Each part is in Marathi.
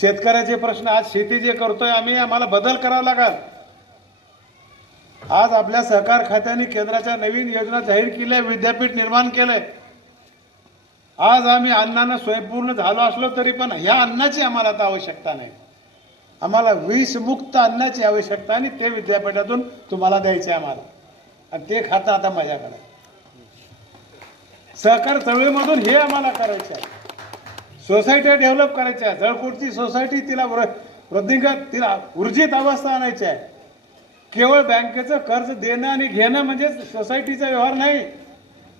शेतकऱ्याचे प्रश्न आज शेती जे करतोय आम्ही आम्हाला बदल करावा लागल. आज आपल्या सहकार खात्याने केंद्राच्या नवीन योजना जाहीर केल्या विद्यापीठ निर्माण केलंय. आज आम्ही अन्नानं स्वयंपूर्ण झालो असलो तरी पण ह्या अन्नाची आम्हाला आता आवश्यकता नाही. आम्हाला विषमुक्त अन्नाची आवश्यकता आणि ते विद्यापीठातून तुम्हाला द्यायचे आम्हाला. आणि ते खातं आता माझ्याकडे. सहकार चळवळीमधून हे आम्हाला करायचं आहे सोसायट्या डेव्हलप करायच्या आहे. जळकोटची सोसायटी तिला वृ- वृद्धिंगत तिला ऊर्जित अवस्था आणायची आहे. केवळ बँकेचं कर्ज देणं आणि घेणं म्हणजे सोसायटीचा व्यवहार नाही.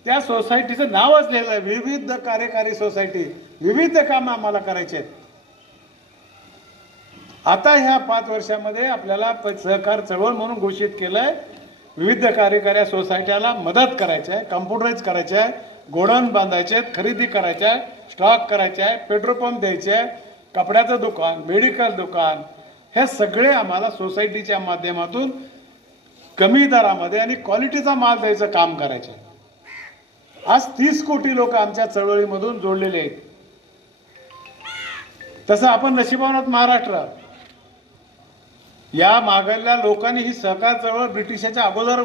त्या सोसायटीचं नावच लिहिलं आहे. विविध कार्यकारी सोसायटी विविध कामं आम्हाला करायचे आहेत. आता ह्या पाच वर्षामध्ये आपल्याला प- सहकार चळवळ म्हणून घोषित केलं आहे विविध कार्यकारी सोसायट्याला मदत करायची आहे कम्प्युटराईज करायची आहे. गोडाऊन बांधायचे आहेत खरेदी करायच्या आहे स्टॉक करायचे आहे पेट्रोल पंप द्यायचे आहे कपड्याचं दुकान मेडिकल दुकान हे सगळे आम्हाला सोसायटीच्या माध्यमातून कमी दरामध्ये आणि क्वालिटीचा माल द्यायचं काम करायचं. आहे आज तीस कोटी लोक आमच्या चळवळीमधून जोडलेले आहेत. तसं आपण नशिबान महाराष्ट्र. या मागल्या लोकांनी ही सहकार चळवळ ब्रिटिशाच्या अगोदर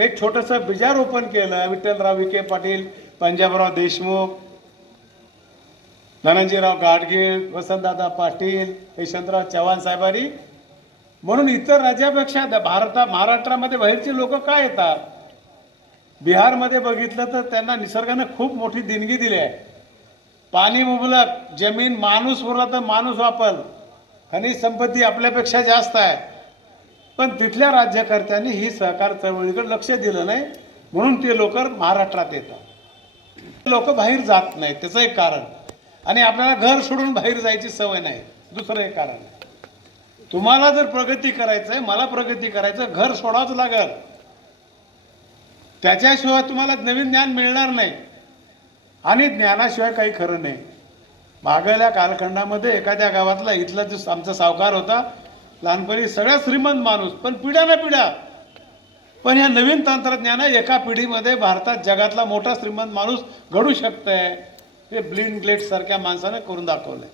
एक छोटस बिजार ओपन केलं विठ्ठलराव विखे पाटील पंजाबराव देशमुख धनंजीराव गाडगीळ वसंतदादा पाटील यशवंतराव चव्हाण साहेबांनी. म्हणून इतर राज्यापेक्षा भारता महाराष्ट्रामध्ये बाहेरचे लोक काय येतात? बिहारमध्ये बघितलं तर त्यांना निसर्गाने खूप मोठी देणगी दिली आहे. पाणी मुबलक जमीन माणूस उरला तर माणूस वापर खनिज संपत्ती आपल्यापेक्षा जास्त आहे. पण तिथल्या राज्यकर्त्यांनी ही सहकार चळवळीकडे लक्ष दिलं नाही. म्हणून ते लोक महाराष्ट्रात येतात. लोक बाहेर जात नाहीत त्याचं एक कारण. आणि आपल्याला घर सोडून बाहेर जायची सवय नाही. दुसरं एक कारण. तुम्हाला जर प्रगती करायचं आहे मला प्रगती करायचं घर सोडावंच लागल. त्याच्याशिवाय तुम्हाला नवीन ज्ञान मिळणार नाही. आणि ज्ञानाशिवाय काही खरं नाही. मागल्या कालखंडामध्ये एखाद्या गावातला इथला जो आमचा सावकार होता लहानपणी सगळ्यात श्रीमंत माणूस पण पिढ्या ना पिढ्या पण या नवीन तंत्रज्ञान एका पिढीमध्ये भारतात जगातला मोठा श्रीमंत माणूस घडू शकतंय. ते ब्लिंड ग्लेट सारख्या माणसाने करून दाखवलंय.